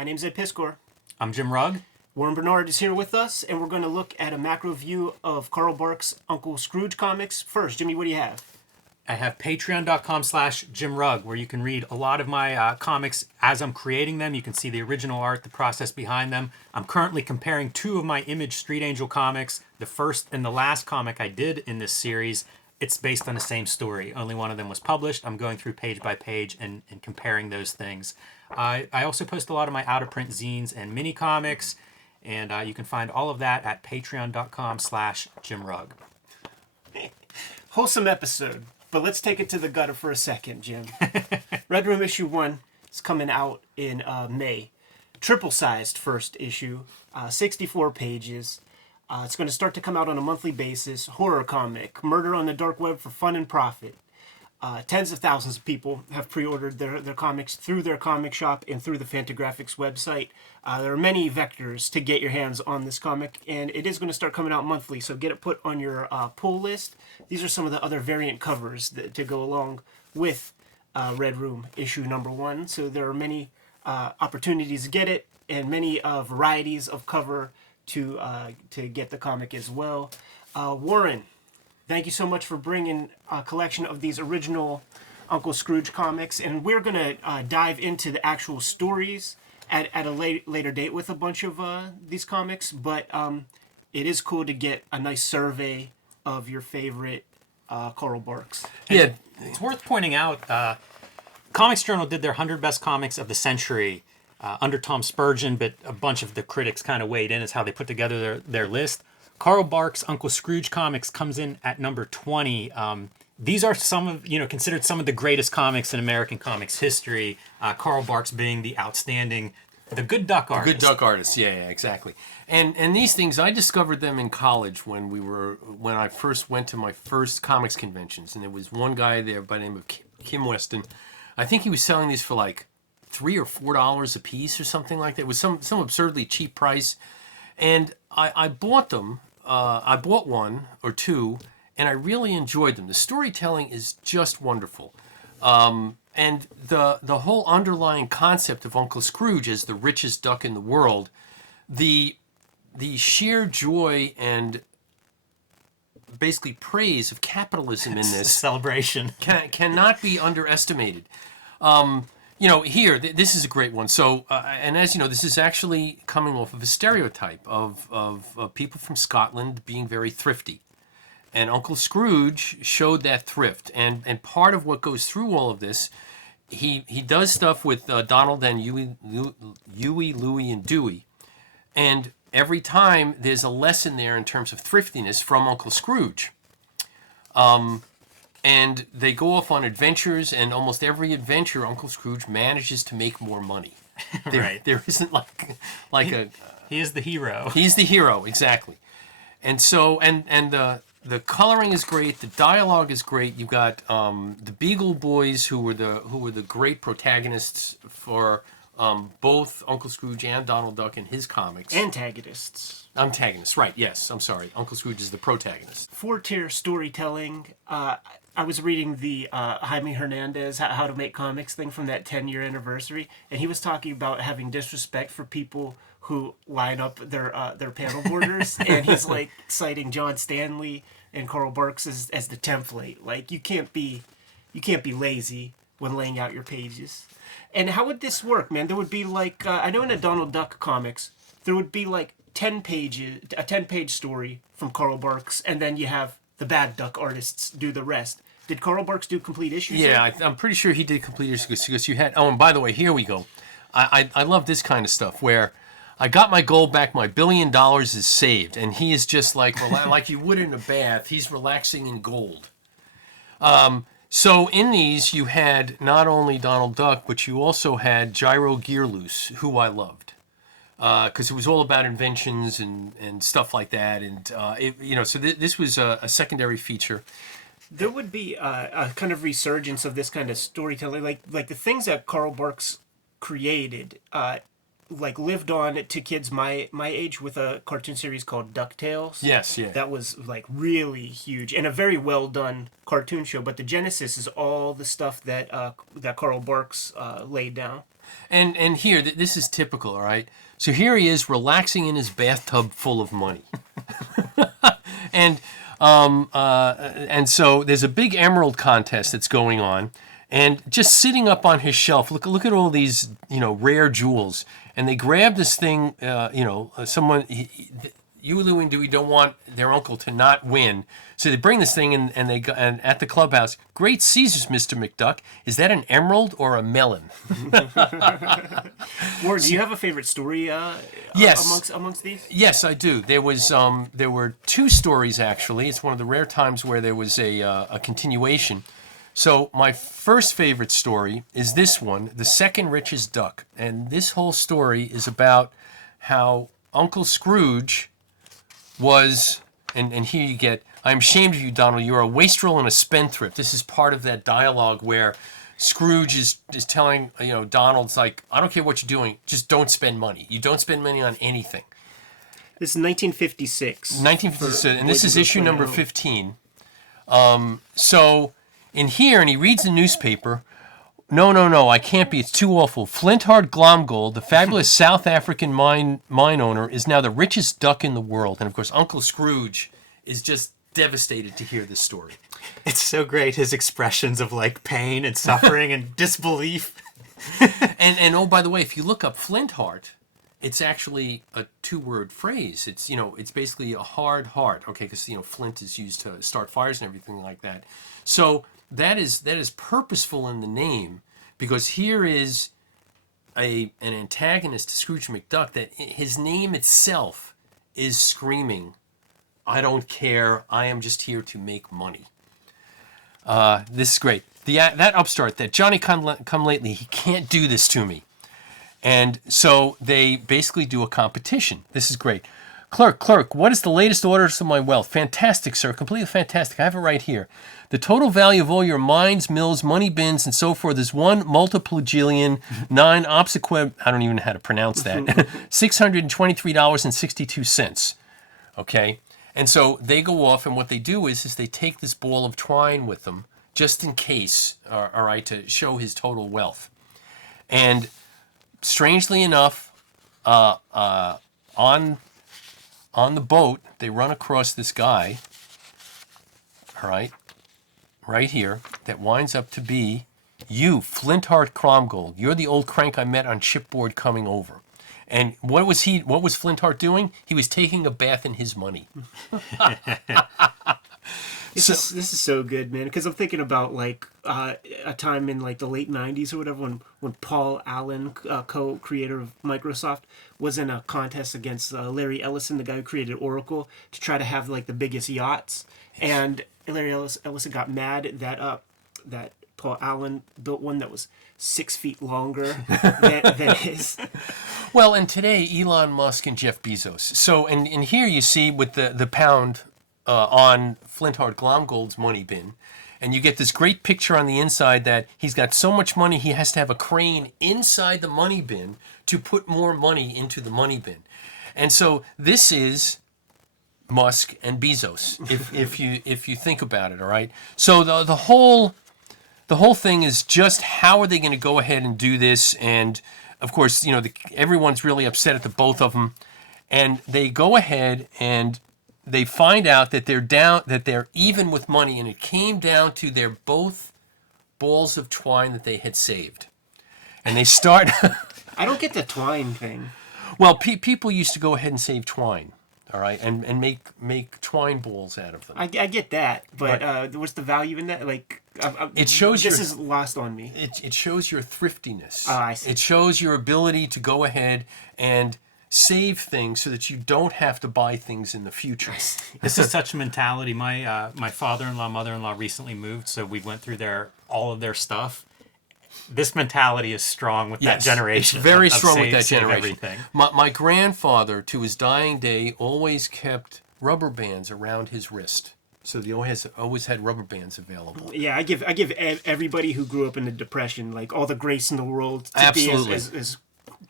My name's Ed Piskor. I'm Jim Rugg. Warren Bernard is here with us, and we're going to look at a macro view of Carl Barks' Uncle Scrooge comics. First, Jimmy, what do you have? I have patreon.com/Jim Rugg, where you can read a lot of my comics as I'm creating them. You can see the original art, the process behind them. I'm currently comparing two of my Image Street Angel comics. The first and the last comic I did in this series, it's based on the same story. Only one of them was published. I'm going through page by page and comparing those things. I also post a lot of my out-of-print zines and mini comics, and you can find all of that at patreon.com/Jim Rugg. Wholesome episode, but let's take it to the gutter for a second, Jim. Red Room issue 1 is coming out in May. Triple-sized first issue, 64 pages. It's going to start to come out on a monthly basis. Horror comic, murder on the dark web for fun and profit. Tens of thousands of people have pre-ordered their comics through their comic shop and through the Fantagraphics website. There are many vectors to get your hands on this comic, and it is going to start coming out monthly, so get it put on your pull list. These are some of the other variant covers to go along with Red Room issue number 1, so there are many opportunities to get it, and many varieties of cover to get the comic as well. Warren, thank you so much for bringing a collection of these original Uncle Scrooge comics, and we're going to dive into the actual stories at a later date with a bunch of these comics, but it is cool to get a nice survey of your favorite Carl Barks. Yeah, it's worth pointing out, Comics Journal did their 100 best comics of the century under Tom Spurgeon, but a bunch of the critics kind of weighed in as how they put together their list. Carl Barks' Uncle Scrooge comics comes in at number 20. These are some of, considered some of the greatest comics in American comics history. Carl Barks being the outstanding, the good duck artist. Good duck artist, yeah, exactly. And these things, I discovered them in college when I first went to my first comics conventions, and there was one guy there by the name of Kim Weston. I think he was selling these for like $3 or $4 a piece or something like that. It was some absurdly cheap price, and I bought them. I bought one or two, and I really enjoyed them. The storytelling is just wonderful. And the whole underlying concept of Uncle Scrooge as the richest duck in the world, the sheer joy and basically praise of capitalism in this celebration cannot be underestimated. Here, this is a great one. So, and as you know, this is actually coming off of a stereotype of people from Scotland being very thrifty. And Uncle Scrooge showed that thrift. And part of what goes through all of this, he does stuff with Donald and Huey, Louie, and Dewey. And every time there's a lesson there in terms of thriftiness from Uncle Scrooge. And they go off on adventures, and almost every adventure, Uncle Scrooge manages to make more money. Right. There isn't he is the hero. He's the hero, exactly. And so, and the coloring is great. The dialogue is great. You've got the Beagle Boys, who were the great protagonists for both Uncle Scrooge and Donald Duck in his comics. Antagonists. Antagonists, right? Yes, I'm sorry. Uncle Scrooge is the protagonist. 4-tier storytelling. I was reading the Jaime Hernandez How to Make Comics thing from that 10-year anniversary, and he was talking about having disrespect for people who line up their panel borders, and he's like citing John Stanley and Carl Barks as the template. Like you can't be lazy when laying out your pages. And how would this work, man? There would be like I know in the Donald Duck comics there would be like 10 pages, a 10-page story from Carl Barks, and then you have the bad duck artists do the rest. Did Carl Barks do complete issues? Yeah, I'm pretty sure he did complete issues because you had. Oh, and by the way, here we go. I love this kind of stuff where I got my gold back, my $1 billion is saved, and he is just like you would in a bath. He's relaxing in gold. So in these, you had not only Donald Duck, but you also had Gyro Gearloose, who I loved. Because it was all about inventions and stuff like that, and so this was a secondary feature. There would be a kind of resurgence of this kind of storytelling, like the things that Carl Barks created. like lived on to kids my age with a cartoon series called DuckTales. Yes, yeah. That was like really huge and a very well done cartoon show. But the genesis is all the stuff that that Carl Barks laid down. And here, this is typical, all right? So here he is relaxing in his bathtub full of money. And so there's a big emerald contest that's going on. And just sitting up on his shelf, look at all these, rare jewels. And they grab this thing, someone, Yulu and Dewey don't want their uncle to not win. So they bring this thing in, and they go, and at the clubhouse, great Caesars, Mr. McDuck. Is that an emerald or a melon? Ward, do you have a favorite story Yes. amongst these? Yes, I do. There were two stories, actually. It's one of the rare times where there was a continuation. So my first favorite story is this one, The Second Richest Duck. And this whole story is about how Uncle Scrooge was, and here you get, I'm ashamed of you, Donald. You're a wastrel and a spendthrift. This is part of that dialogue where Scrooge is telling, Donald's like, I don't care what you're doing, just don't spend money. You don't spend money on anything. This is 1956. 1956, and this is issue number 15. So in here, and he reads the newspaper. No, I can't be. It's too awful. Flintheart Glomgold, the fabulous South African mine owner, is now the richest duck in the world. And of course, Uncle Scrooge is just devastated to hear this story. It's so great, his expressions of like pain and suffering and disbelief. And oh, by the way, if you look up Flintheart, it's actually a two-word phrase. It's basically a hard heart. Okay, because flint is used to start fires and everything like that. So that is purposeful in the name, because here is an antagonist to Scrooge McDuck that his name itself is screaming, I don't care, I am just here to make money. This is great. That upstart, that Johnny come lately, he can't do this to me. And so they basically do a competition. This is great. Clerk, what is the latest orders of my wealth? Fantastic, sir, completely fantastic. I have it right here. The total value of all your mines, mills, money bins, and so forth is 1 multiplicillion 9 obsequent, I don't even know how to pronounce that, $623.62. Okay? And so they go off, and what they do is they take this ball of twine with them, just in case, all right, to show his total wealth. And strangely enough, on the boat, they run across this guy, all right here, that winds up to be you, Flintheart Glomgold. You're the old crank I met on shipboard coming over. And what was Flintheart doing? He was taking a bath in his money. This is so good, man. Because I'm thinking about like a time in like the late '90s or whatever when Paul Allen, co-creator of Microsoft, was in a contest against Larry Ellison, the guy who created Oracle, to try to have like the biggest yachts. And Larry Ellison got mad that Paul Allen built one that was 6 feet longer than his. Well, and today Elon Musk and Jeff Bezos. So, and here you see with the pound on Flintheart Glomgold's money bin, and you get this great picture on the inside that he's got so much money he has to have a crane inside the money bin to put more money into the money bin. And so this is Musk and Bezos, if you think about it, all right? So the whole thing is just how are they going to go ahead and do this? And of course, everyone's really upset at the both of them, and they go ahead and they find out that they're even with money, and it came down to they're both balls of twine that they had saved, and they start. I don't get the twine thing. Well, people used to go ahead and save twine, all right, and make twine balls out of them. I get that, but what's the value in that? Like, it shows this is lost on me. It shows your thriftiness. I see. It shows your ability to go ahead and save things so that you don't have to buy things in the future. This is such a mentality. My father-in-law, mother-in-law recently moved, so we went through all of their stuff. This mentality is strong with that generation. It's very of strong with save, that save generation. everything. My grandfather, to his dying day, always kept rubber bands around his wrist. So he always had rubber bands available. Yeah, I give everybody who grew up in the Depression like all the grace in the world to Absolutely. be as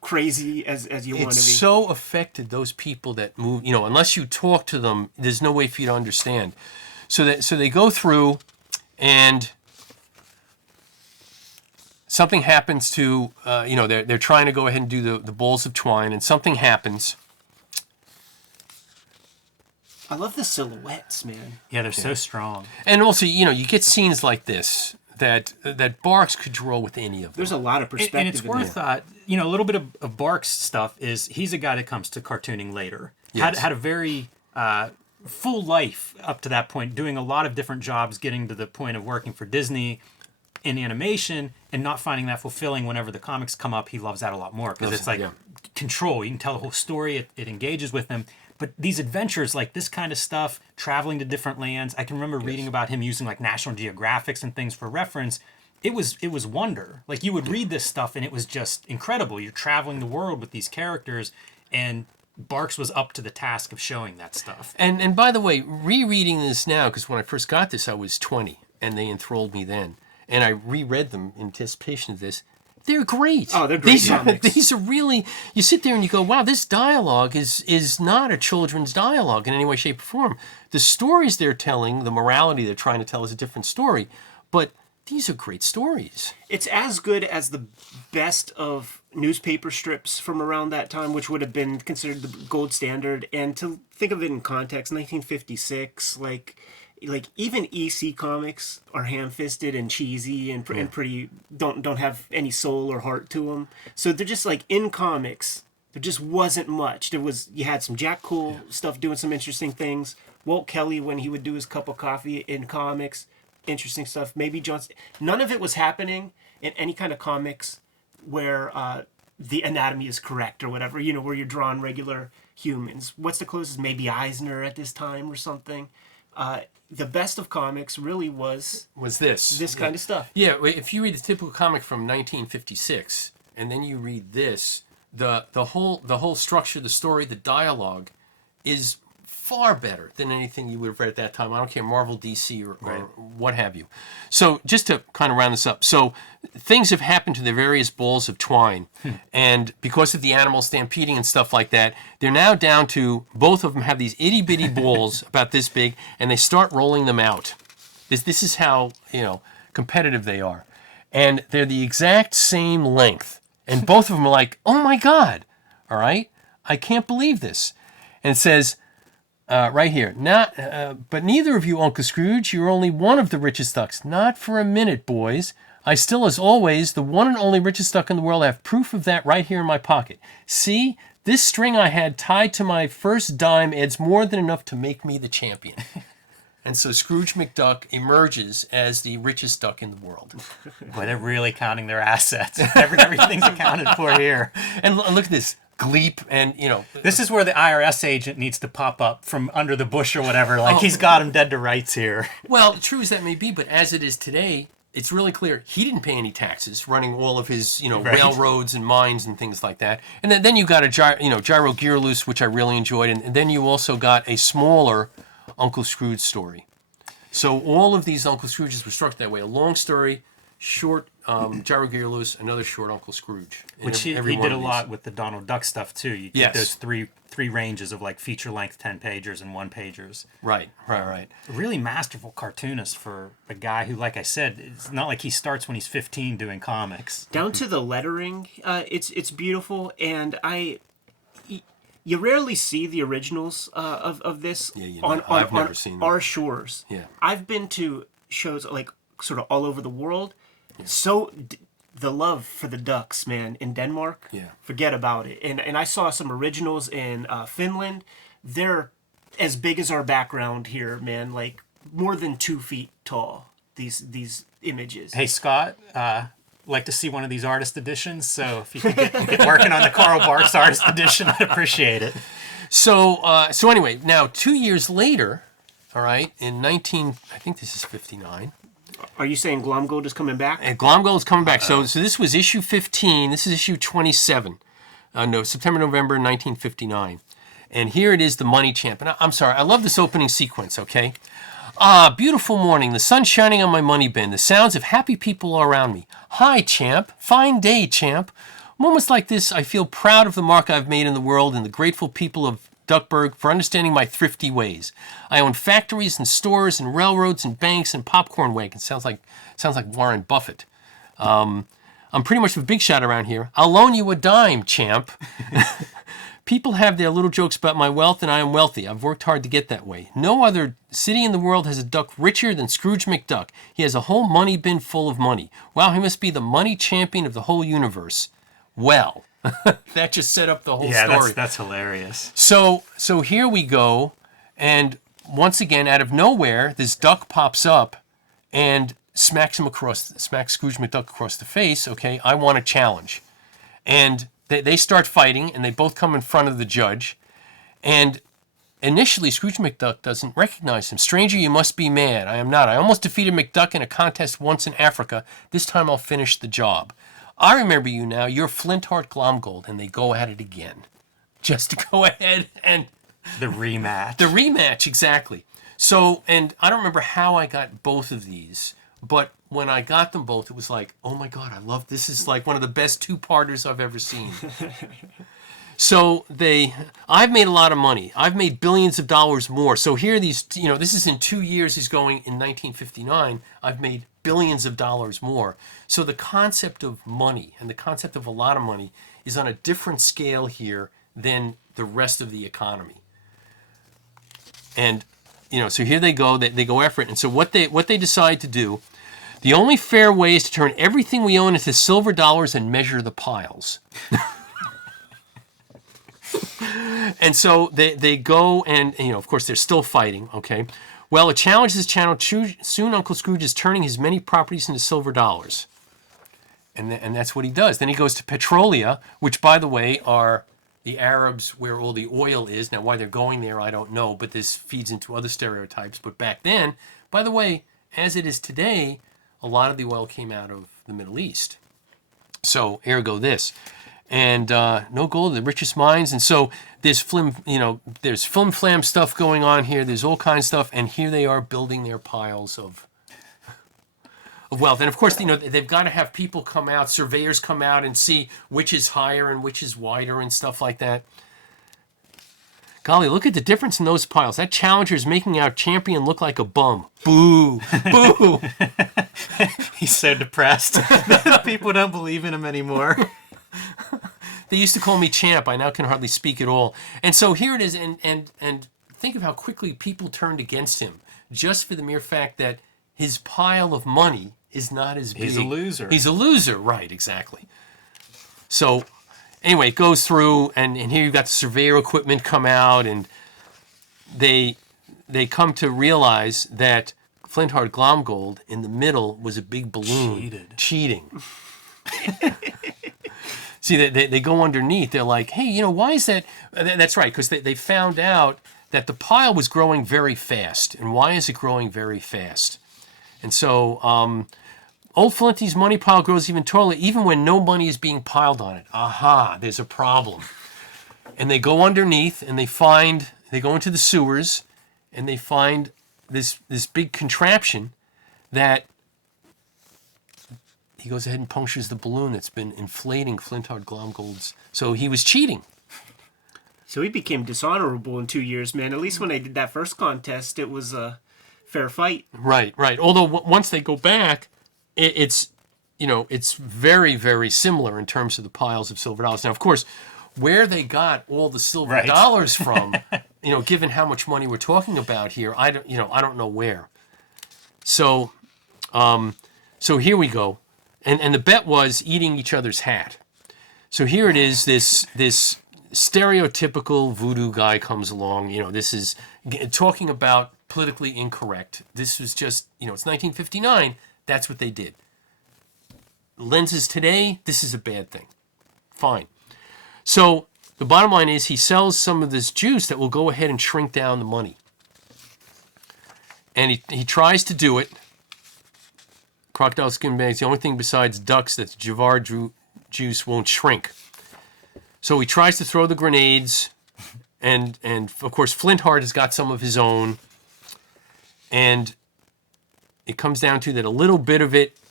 crazy as you want to be. It's so affected those people that move. Unless you talk to them, there's no way for you to understand. So they go through, and something happens to they're trying to go ahead and do the balls of twine, and something happens. I love the silhouettes, man. Yeah, they're so strong. And also, you get scenes like this that Barks could draw with any of them. There's a lot of perspective. And it's worth, a little bit of Barks' stuff is he's a guy that comes to cartooning later. Yes. Had a very full life up to that point, doing a lot of different jobs, getting to the point of working for Disney in animation and not finding that fulfilling. Whenever the comics come up, he loves that a lot more because it's like control. You can tell the whole story. It engages with him. But these adventures, like this kind of stuff, traveling to different lands, I can remember reading about him using like National Geographics and things for reference. It was wonder. Like you would read this stuff and it was just incredible. You're traveling the world with these characters, and Barks was up to the task of showing that stuff. And by the way, rereading this now, because when I first got this, I was 20, and they enthralled me then. And I reread them in anticipation of this. They're great. Oh, they're great comics. These are really, you sit there and you go, wow, this dialogue is not a children's dialogue in any way, shape, or form. The stories they're telling, the morality they're trying to tell is a different story. But these are great stories. It's as good as the best of newspaper strips from around that time, which would have been considered the gold standard. And to think of it in context, 1956, like even EC comics are ham-fisted and cheesy and pretty don't have any soul or heart to them. So they're just like in comics, there just wasn't much. You had some Jack Cool stuff doing some interesting things. Walt Kelly when he would do his cup of coffee in comics, interesting stuff. Maybe Johnson. None of it was happening in any kind of comics where the anatomy is correct or whatever. Where you're drawing regular humans. What's the closest? Maybe Eisner at this time or something. The best of comics really was this kind of stuff. Yeah, if you read the typical comic from 1956 and then you read this, the whole structure, the story, the dialogue is far better than anything you would have read at that time. I don't care, Marvel, DC, or what have you. So just to kind of round this up. So things have happened to the various balls of twine. And because of the animal stampeding and stuff like that, they're now down to, both of them have these itty-bitty balls about this big, and they start rolling them out. This is how, competitive they are. And they're the exact same length. And both of them are like, oh my God, all right? I can't believe this. And it says, right here, but neither of you, Uncle Scrooge, you're only one of the richest ducks. Not for a minute, boys. I still, as always, the one and only richest duck in the world. I have proof of that right here in my pocket. See, this string I had tied to my first dime adds more than enough to make me the champion. And so Scrooge McDuck emerges as the richest duck in the world. Boy, they're really counting their assets. Everything's accounted for here. And look at this. Gleep, and this is where the IRS agent needs to pop up from under the bush or whatever. Like he's got him dead to rights here. Well, true as that may be, but as it is today, it's really clear he didn't pay any taxes running all of his railroads and mines and things like that. And then you got a Gyro Gear Loose, which I really enjoyed, and then you also got a smaller Uncle Scrooge story. So all of these Uncle Scrooges were structured that way: a long story, short Gyro Gear Loose, another short Uncle Scrooge. Which he did a lot with the Donald Duck stuff too. You get those three ranges of like feature length 10-pagers and 1-pagers. Right. A really masterful cartoonist for a guy who, like I said, it's not like he starts when he's 15 doing comics. Down to the lettering, it's beautiful, and you rarely see the originals of this I've never seen them. Our shores. Yeah. I've been to shows like sort of all over the world. So the love for the ducks, man, in Denmark, forget about it. And I saw some originals in Finland. They're as big as our background here, man, like more than 2 feet tall, these images. Hey, Scott, like to see one of these artist editions, so if you could get working on the Carl Barks artist edition, I'd appreciate it. So anyway, now 2 years later, all right, in I think this is 59. Are you saying Glomgold is coming back? And Glomgold is coming back. So this was issue 15. This is issue 27. September, November 1959. And here it is, the Money Champ. And I'm sorry, I love this opening sequence, okay? Ah, beautiful morning, the sun shining on my money bin, the sounds of happy people all around me. Hi, champ. Fine day, champ. Moments like this, I feel proud of the mark I've made in the world and the grateful people of Duckburg for understanding my thrifty ways. I own factories and stores and railroads and banks and popcorn wagons. Sounds like Warren Buffett. I'm pretty much a big shot around here. I'll loan you a dime, champ. People have their little jokes about my wealth, and I am wealthy. I've worked hard to get that way. No other city in the world has a duck richer than Scrooge McDuck. He has a whole money bin full of money. Wow, he must be the money champion of the whole universe. Well, that just set up the whole story. Yeah, that's hilarious. So here we go, and once again, out of nowhere, this duck pops up and smacks Scrooge McDuck across the face. Okay, I want a challenge. And they start fighting, and they both come in front of the judge. And initially, Scrooge McDuck doesn't recognize him. Stranger, you must be mad. I am not. I almost defeated McDuck in a contest once in Africa. This time I'll finish the job. I remember you now. You're Flintheart Glomgold. And they go at it again. Just to go ahead and... The rematch. The rematch, exactly. So, and I don't remember how I got both of these, but when I got them both, it was like, oh my God, I love this. Is like one of the best two-parters I've ever seen. So I've made a lot of money. I've made billions of dollars more. So here these, this is in 2 years. He's going in 1959. I've made billions of dollars more. So the concept of money and the concept of a lot of money is on a different scale here than the rest of the economy. And, so here they go. They go after it. And so what they decide to do, the only fair way is to turn everything we own into silver dollars and measure the piles. And so they go and, of course, they're still fighting, okay? Well, a challenge is channeled. Soon Uncle Scrooge is turning his many properties into silver dollars. And that's what he does. Then he goes to Petrolia, which, by the way, are the Arabs where all the oil is. Now, why they're going there, I don't know, but this feeds into other stereotypes. But back then, by the way, as it is today, a lot of the oil came out of the Middle East. So, ergo this. And no gold, the richest mines. And so there's flim-flam stuff going on here. There's all kinds of stuff. And here they are building their piles of wealth. And of course, they've got to have people come out, surveyors come out and see which is higher and which is wider and stuff like that. Golly, look at the difference in those piles. That challenger's making our champion look like a bum. Boo! Boo! He's so depressed. People don't believe in him anymore. They used to call me champ. I now can hardly speak at all. And so here it is, and think of how quickly people turned against him just for the mere fact that his pile of money is not as big. He's a loser. He's a loser, right, exactly. So anyway, it goes through, and here you've got the surveyor equipment come out, and they come to realize that Flintheart Glomgold in the middle was a big balloon. Cheating. See, they go underneath. They're like, hey, why is that? That's right, because they found out that the pile was growing very fast. And why is it growing very fast? And so old Flinty's money pile grows even taller, even when no money is being piled on it. Aha, there's a problem. And they go underneath, and they go into the sewers, and they find this big contraption that he goes ahead and punctures the balloon that's been inflating Flintheart Glomgold's. So he was cheating. So he became dishonorable in 2 years, man. At least when I did that first contest, it was a fair fight. Right. Although once they go back, it's very, very similar in terms of the piles of silver dollars. Now, of course, where they got all the silver dollars from, given how much money we're talking about here, I don't know where. So here we go. And the bet was eating each other's hat. So here it is, this stereotypical voodoo guy comes along. This is talking about politically incorrect. This was just, it's 1959. That's what they did. Lenses today, this is a bad thing. Fine. So the bottom line is he sells some of this juice that will go ahead and shrink down the money. And he tries to do it. Crocodile skin bags, the only thing besides ducks that Javar juice won't shrink. So he tries to throw the grenades, and of course Flintheart has got some of his own, and it comes down to that a little bit of it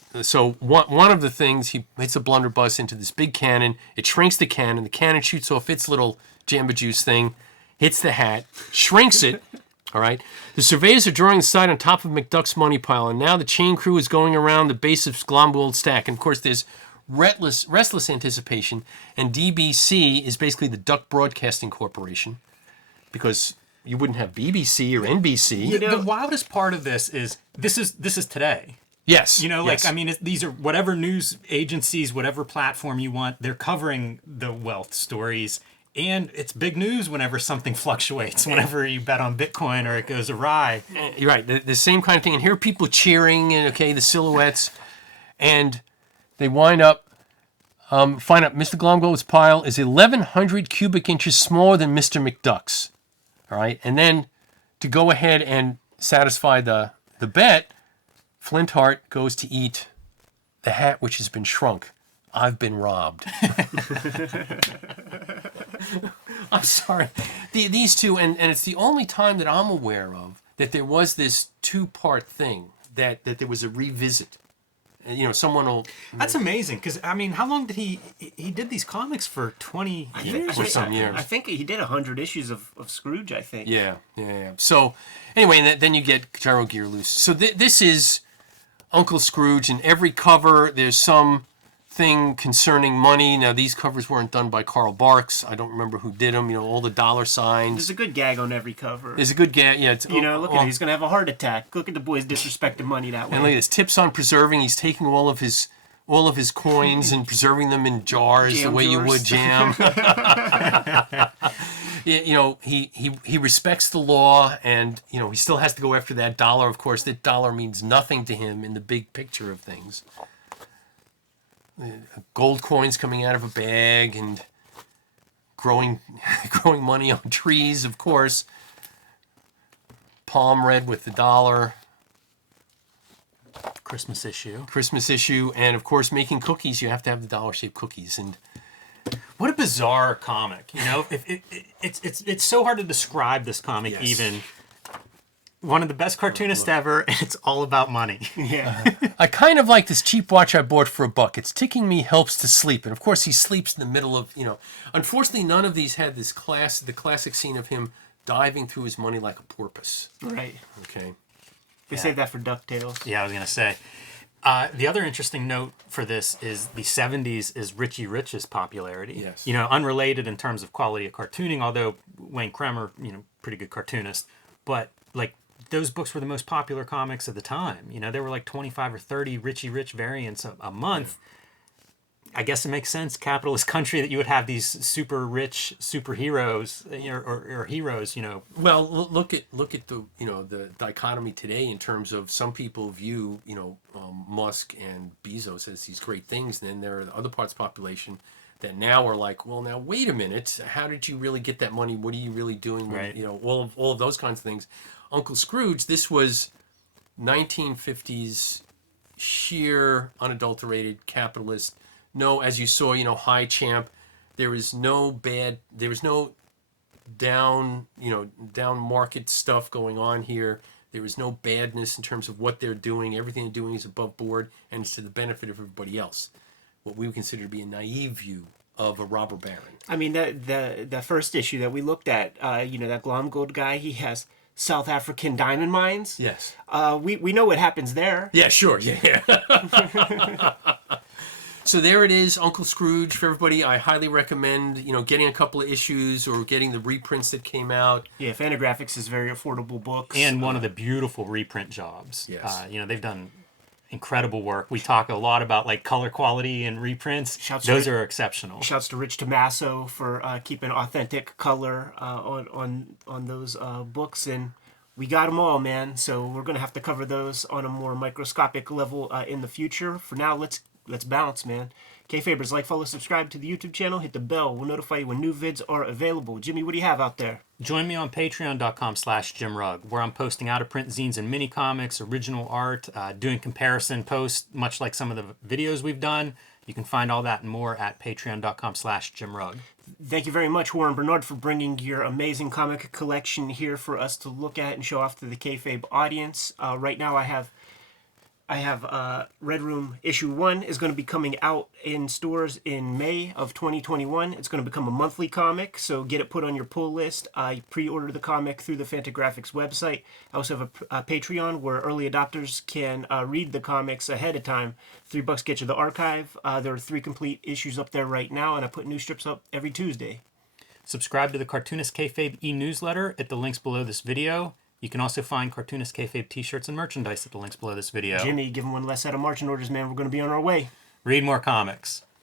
so one of the things, he hits a blunderbuss into this big cannon. It shrinks the cannon shoots off its little Jamba Juice thing, hits the hat, shrinks it. All right. The surveyors are drawing the sight on top of McDuck's money pile, and now the chain crew is going around the base of Glomgold stack. And of course, there's restless anticipation, and DBC is basically the Duck Broadcasting Corporation, because you wouldn't have BBC or NBC. The wildest part of this is today. Yes. Like, I mean, these are whatever news agencies, whatever platform you want, they're covering the wealth stories. And it's big news whenever something fluctuates, whenever you bet on Bitcoin or it goes awry. You're right. The same kind of thing. And here are people cheering, and the silhouettes. And they find out Mr. Glomgold's pile is 1,100 cubic inches smaller than Mr. McDuck's. All right. And then to go ahead and satisfy the bet, Flintheart goes to eat the hat which has been shrunk. I've been robbed. I'm sorry. These two, and it's the only time that I'm aware of that there was this two-part thing, that there was a revisit. And, someone will... That's amazing, because, I mean, how long did he did these comics for 20 years or some years? I think he did 100 issues of Scrooge, I think. Yeah. So, anyway, and then you get Gyro Gear Loose. So this is Uncle Scrooge. In every cover, there's some thing concerning money. Now, these covers weren't done by Carl Barks. I don't remember who did them. All the dollar signs. There's a good gag on every cover. There's a good gag. Yeah. Look at it. He's going to have a heart attack. Look at the boys disrespecting money that way. And look at this. Tips on preserving. He's taking all of his coins and preserving them in jars the way you would jam. He respects the law, and he still has to go after that dollar. Of course, that dollar means nothing to him in the big picture of things. Gold coins coming out of a bag, and growing money on trees, of course. Palm red with the dollar. Christmas issue, and of course, making cookies. You have to have the dollar-shaped cookies. And what a bizarre comic! It's so hard to describe this comic. Yes. Even one of the best cartoonists ever, and it's all about money. Yeah. I kind of like this cheap watch I bought for $1. It's ticking me, helps to sleep. And of course, he sleeps in the middle of, Unfortunately, none of these had the classic scene of him diving through his money like a porpoise. Right. Okay. They saved that for DuckTales. Yeah, I was going to say. The other interesting note for this is the 70s is Richie Rich's popularity. Yes. Unrelated in terms of quality of cartooning, although Wayne Kremer, pretty good cartoonist. But, those books were the most popular comics at the time. There were 25 or 30 Richie Rich variants a month. I guess it makes sense, capitalist country, that you would have these super rich superheroes or heroes. Well, look at the the dichotomy today in terms of some people view Musk and Bezos as these great things, and then there are the other parts of the population that now are like, well, now wait a minute, how did you really get that money? What are you really doing? Right. All of those kinds of things. Uncle Scrooge, this was 1950s sheer unadulterated capitalist. No, as you saw, high champ. There was no down market stuff going on here. There is no badness in terms of what they're doing. Everything they're doing is above board, and it's to the benefit of everybody else. What we would consider to be a naive view of a robber baron. I mean, the first issue that we looked at, that Glomgold guy, he has South African diamond mines. Yes. We know what happens there. Yeah, sure. Yeah. So there it is, Uncle Scrooge. For everybody, I highly recommend, getting a couple of issues or getting the reprints that came out. Yeah, Fantagraphics is very affordable books. And one of the beautiful reprint jobs. Yes. They've done incredible work. We talk a lot about color quality and reprints. Those are exceptional. Shouts to Rich Tommaso for keeping authentic color on those books, and we got them all, man. So we're gonna have to cover those on a more microscopic level in the future. For now, let's bounce, man. Kayfabers, follow, subscribe to the YouTube channel, hit the bell. We'll notify you when new vids are available. Jimmy, what do you have out there? Join me on patreon.com/JimRugg, where I'm posting out-of-print zines and mini comics, original art, doing comparison posts, much like some of the videos we've done. You can find all that and more at patreon.com/JimRugg. Thank you very much, Warren Bernard, for bringing your amazing comic collection here for us to look at and show off to the Kayfabe audience. Right now I I have Red Room issue 1 is going to be coming out in stores in May of 2021. It's going to become a monthly comic, so get it put on your pull list. I pre-ordered the comic through the Fantagraphics website. I also have a Patreon where early adopters can read the comics ahead of time. $3 get you the archive. There are 3 complete issues up there right now, and I put new strips up every Tuesday. Subscribe to the Cartoonist Kayfabe e-newsletter at the links below this video. You can also find Cartoonist Kayfabe t-shirts and merchandise at the links below this video. Jimmy, give them one less set of marching orders, man. We're going to be on our way. Read more comics.